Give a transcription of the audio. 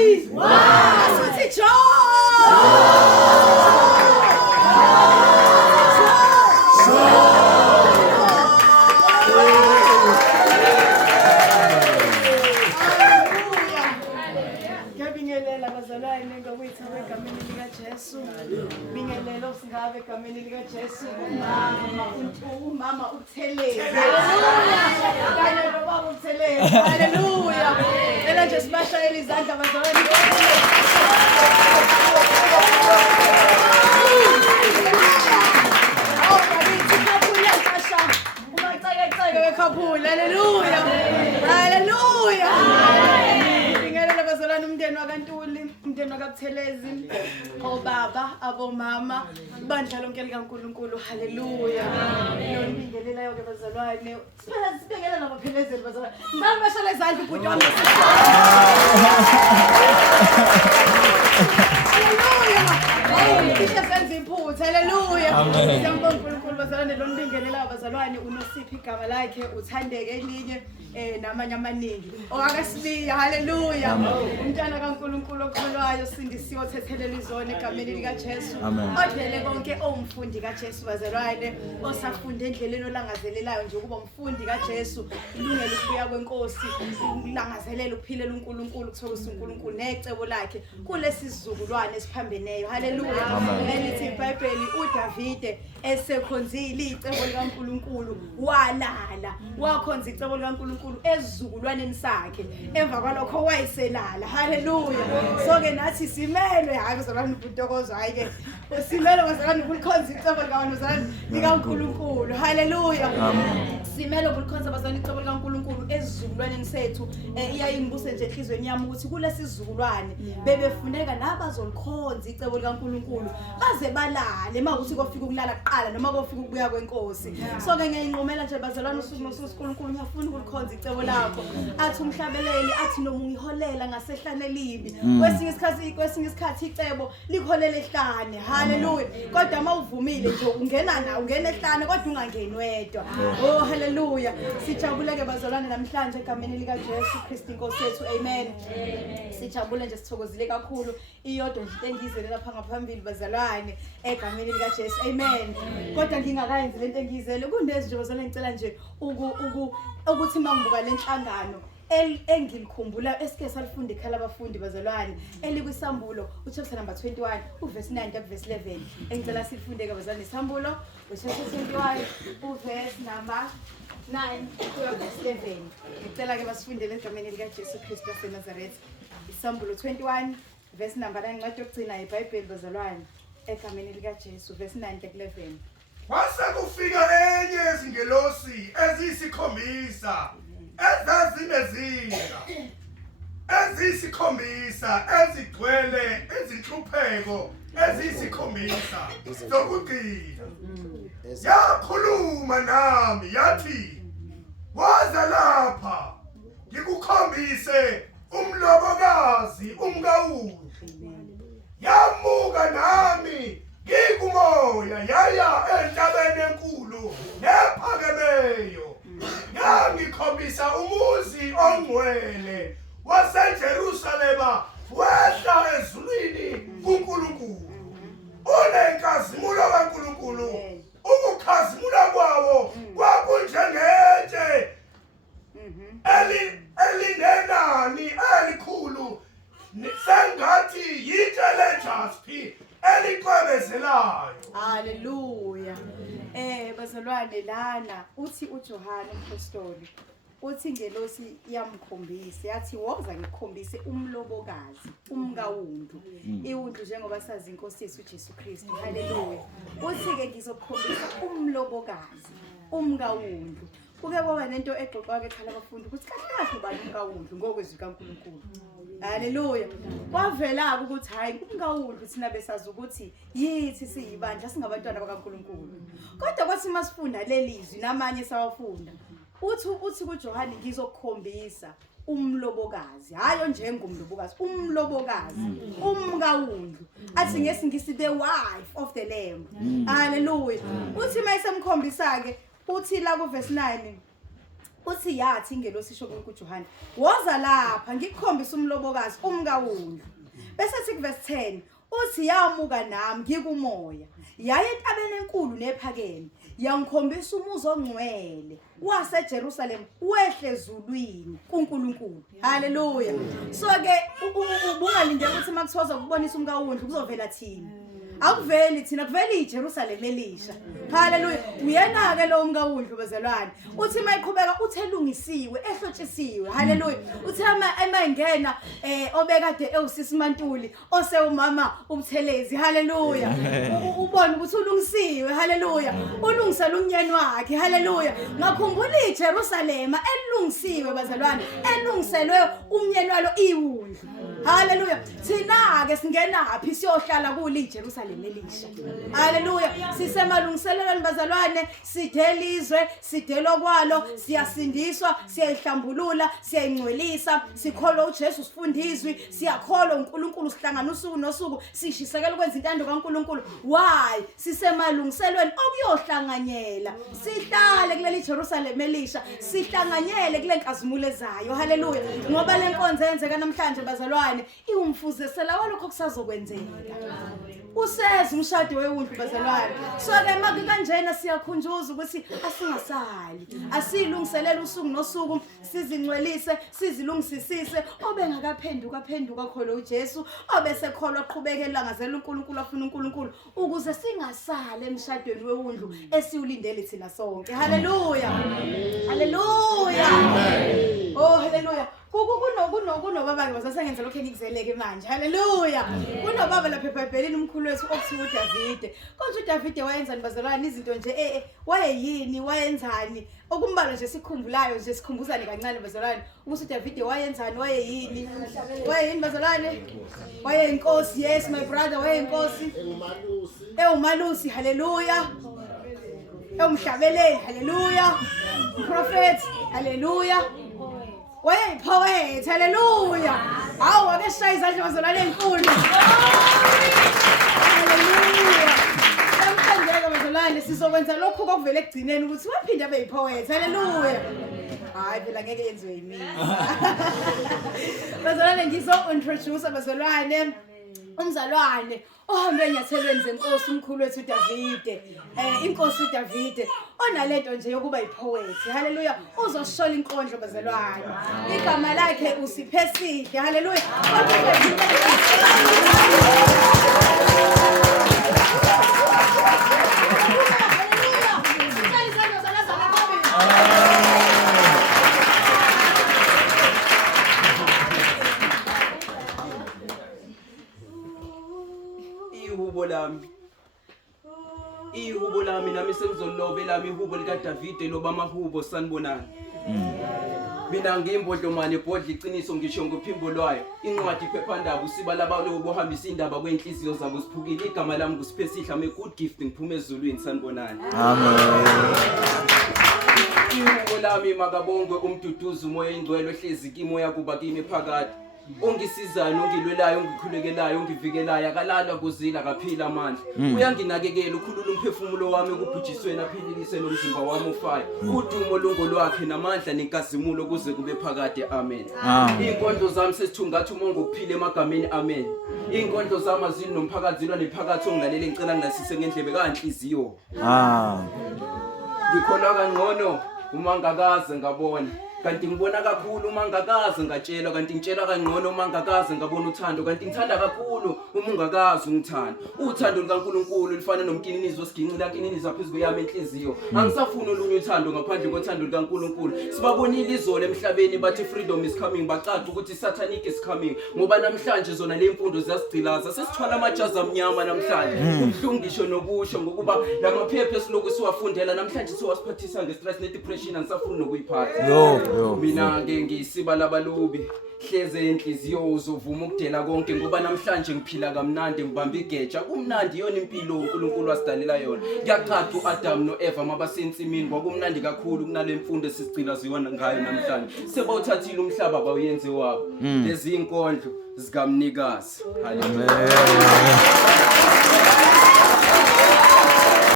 Why? Asuthi Ngiyabingelela bazalwane ngokuthi egameni lika Jesu. Bingelelo singabe egameni lika Jesu. Umama uThelezi. Haleluya. Kanye nobaba uThelezi. Haleluya. Ela nje sibashayela izandla bazalwane. Hallelujah. Hallelujah. Ngiyalela bazalwane umndeni wakaNtuli, umndeni wakaButhelezi, obaba, abomama, ibandla lonke likaNkulunkulu. Hallelujah. Nonibingelelayo ke bazalwane. Sibekele nabaphelezeli bazalwane. Ngibani bashela izandla ubhuti wami. Hallelujah. Senze iphutha. Hallelujah. Siyambonga uNkulunkulu bazalwane lonibingelelayo bazalwane uNosiphi igama lakhe uthandeke elinye namanye amaningi owakasibiya. Haleluya. Umntwana kaNkulunkulu okholwayo sindisiwe othethelela izona egameni lika Jesu. Odlele konke owumfundi kaJesu bazalwane osafunda endleleni olangazelelayo nje ukuba umfundi kaJesu ilungelo ukuya kwenkosi ulangazelela ukuphilela uNkulunkulu kuthokoza uNkulunkulu necebo lakhe kulesi sizukulwane esiphambeneyo. Haleluya. Elithi iBhayibheli uDavide esekhonzile icebo likaNkulunkulu walala wakhonza icebo likaNkulunkulu ezizukulwaneni sakhe emva kwalokho wayiselala. Haleluya. So ke nathi simelwe hayi bazalwane ubuntokozo hayi ke simelwe bazalwane ukulikhonza icebo likaNkulunkulu. Haleluya. Simelwe ukulikhonza bazalwane icebo likaNkulunkulu ezizukulwaneni sethu. Iyayingibuse nje enhlizweni yami ukuthi kulesi sizukulwane bebefuneka nabazolikhonza icebo likaNkulunkulu baze balale mawukuthi kofika ukulala kuqala noma kofika ukubuya kwenkosi. So ke ngiyayinqomela nje bazalwane usuku nosuku uNkulunkulu ngiyafuna ukulikhonza icebo lakho. Athi umhlabeleli athi noma ungiholela ngasehlane libi. Kwesinye isikhathi icebo likholela ehlane. Haleluya. Kodwa mawuvumile nje ungena nawe ungena ehlane kodwa ungangeni wedwa. Oh haleluya. Sijabule ke bazalwane namhlanje egameni lika Jesu Kristu inkosi yethu. Amen. Sijabule nje sithokozile kakhulu iyodwa nje engizele lapha ngaphambili bazalwane egameni lika Jesu. Amen. Kodwa ngingakayenzi lento engizele kunezi nje bazalwane ngicela nje ukuthi mangibuka lenhlangano engilikhumbula esike salifunda ekhala abafundi bazalwane elikwisambulo uchapter number 21 uverse 9 to verse 11. Engicela sifunde ke bazalwane isambulo uchapter 21 uverse number 9 to verse 11. Ngicela ke basifundele egameni lika Jesu Kristu waseNazaretha. Isambulo 21 verse number 9 ncwadi yokugcina iBhayibheli bazalwane egameni lika Jesu verse 9 to 11. Kwase kufika enye izingelosi eziyisikhombisa ezazinezinga eziyisikhombisa ezigcwele izinhlupheko eziyisikhombisa zokugcina. Yakhuluma nami yathi waza lapha ngikukhombise umlobokazi umkawundi. Yamuka nami ngikumoya yaya entabeni enkulu nephakemeyo. Yangikhombisa umuzi ongcwele waseJerusalema wehla ezulwini kuNkulunkulu. Unenkazimulo kaNkulunkulu. Ukukhazimula kwawo kwakunjengetshe elinenani elikhulu sengathi yitshe lejaspi eliqwebezelayo. Haleluya. Bazalwane lana uthi uJohane umphostoli uthi ingelosi yamkhombisa yathi woza ngikhombise umlobokazi umkawundu. Iwundu njengoba sazi inkosi yethu uJesu Kristu. Haleluya. Uthi ke ngizokukhombisa umlobokazi umkawundu. Kuke kwaba nento exoxwa ke khala abafundi ukuthi kahle ubani umkawundu ngokwezwi kaNkulunkulu. Haleluya. Kwavela ukuthi hayi umkawundu thina besazi ukuthi yithi siyibandla singabantwana bakaNkulunkulu. Kodwa kwathi masifunda lelizwi namanye sawafunda uthi kuJohane ngizokukhombisa umlobokazi hayo njengomlobokazi umlobokazi umkawundu athi ngesingisi the wife of the lamb. Haleluya. Uthi mayisemkhombisa ke uthi la ku verse 9 uthi yathi ingelosi isho kuJohane woza lapha ngikukhombisa umlobokazi umkaWundlu bese sithi verse 10 uthi yamuka nami ngikumoya yaye entabeni enkulu nephakeme yangikhombisa umuzi ongcwele waseJerusalem wehle ezulwini kuNkulunkulu haleluya so ke ubungalindele ukuthi makuthoza ukubonisa umkaWundlu kuzovela thina akuveli thina kuvela iJerusalem elisha haleluya uyena ke lo umkaWundlu bezalwane uthi mayiqhubeka uthelungisiwe ehlotshisiwe haleluya uthi emaingena obekade ewusisi Mantuli osewumama ubuthelezi haleluya ubone ukuthi ulungisiwe haleluya ulungisela umnyeni wakhe haleluya ngakhumbula iJerusalem elungisiwe bazalwane elungiselwe umnyeni walo iWundlu haleluya thina ke singenaphi siyohlala kule iJerusalem elisha haleluya sisemalungiselelweni bazalwane sidelizwe sidelo kwalo siyasindiswa siyayihlambulula siyayingcwelisa sikholwa uJesu sifundizwi siyakholwa uNkulunkulu sihlangana usuku nosuku sishisekela ukwenza intando kaNkulunkulu why sisemalungiselweni okuyohlanganyela sihlale kuleli iJerusalem elisha sihlanganyele kule nkazimulo ezayo haleluya ngoba lenkonzo yenzeka namhlanje bazalwane iwumfuzesela walokho kusazokwenzeka useze umshado weWundlu bazalwane so ke manje kanjena siyakhunjuza ukuthi asingasali asilungiselela usuku nosuku sizingcwelise sizilungisisise obengakaphenduka kholo uJesu obesekholwa aqhubekela ngazela uNkulunkulu afuna uNkulunkulu ukuze singasali emshadweni weWundlu esiwulindele thina sonke haleluya haleluya amen oh haleluya kunobaba basasengenza lokho engikuzeleke manje haleluya kunobaba lapha eBhayibhelini umkhulu wethu okuthiwa uDavide konje uDavide wayenzani bazalwane izinto nje wayeyini wayenzani okumbala nje sikhumbulayo nje sikhumbuzane kancane bazalwane ukuthi uDavide wayenzani wayeyini bazalwane wayeyinkosi yes my brother wayeyinkosi umalusi haleluya umhlabeleli haleluya prophet haleluya poet haleluya hawu ake shaya izandla bazalwane enkulu haleluya samkhandeka bazalwane sizokwenza lokho kokuvela ekugcineni ukuthi waphinde abe yipoet haleluya hayi phela ngeke yenziwe yimina bazalwane ngizo-introduce bazalwane umzalwane ohambe enyathelweni zenkosi umkhulu wethu uDavide inkosi uDavide onalento nje yokuba yipoet haleluya uzoshola inkondlo bazalwane igama lakhe uSiphesihle haleluya ihubo lami nami sengizolobela ihubo likaDavide loba amahubo sanibonani mina ngiyimbodlomane ibhodla iqiniso ngisho ngophimbo lwayo incwadi iphephandaba usiba labalo bohambisa indaba kwenhliziyo zabo siphukile igama lami kuSiphesihle ame good gift ngiphume ezulwini sanibonani amen ihubo lami makabongwe umduduzo umoya ingcwele ohlezi kimoya kuba kimi phakathi ongisizayo ongilwelayo ongikhulekelayo ongivikelayo akalala kuzila kaphila amandla uyanginakekela ukhulula umphefumulo wami ukubhujisweni aphililise nomzimba wami ufayo udumo lungolwakhe namandla nenkazimulo kuze kube phakade amen inkondlo zami sesithungatha umongo ukuphila emagameni amen inkondlo zami azini nomphakathi zilwa nephakathi ongilalela ngicela ngilasise ngendlebe kanhliziyo ngikholwa kangcono uma ngakaze ngabona kanti ngibona kakhulu uma ngakaze ngatshela kanti ngitshela kangcono uma ngakaze ngabona uthando kanti ngithanda kakhulu uma ungakaze ungithanda uthando likaNkulunkulu lifana nomkininizo osiginqila kininiza phezulu yami enhliziyo angisafuni olunye uthando ngaphandle kothando likaNkulunkulu sibabonile izolo emhlabeni bathi freedom is coming bacaca ukuthi satanic is coming ngoba namhlanje zona le mfundo ziyasigcilaza sesithwala amajazi amnyama namhlanje ubhlungu ngisho nokusho ngokuba lamaphepha esiloku siwafundela namhlanje siwasiphathisa ngestress nedepression angisafuni nokuyiphatha mina ke ngisiba labalubi hleze enhliziyo uzovuma ukudela konke ngoba namhlanje ngiphila kamnandi ngibamba igeja kumnandi yona impilo uNkulunkulu wasidalela yona kuyacaca uAdam noEva mabasensimini kwakumnandi kakhulu kunale mfundo esisigcina ziwana ngayo namhlanje sebawuthathile umhlaba bawuyenze wabo lezi inkondlo zikamnikazi haleluya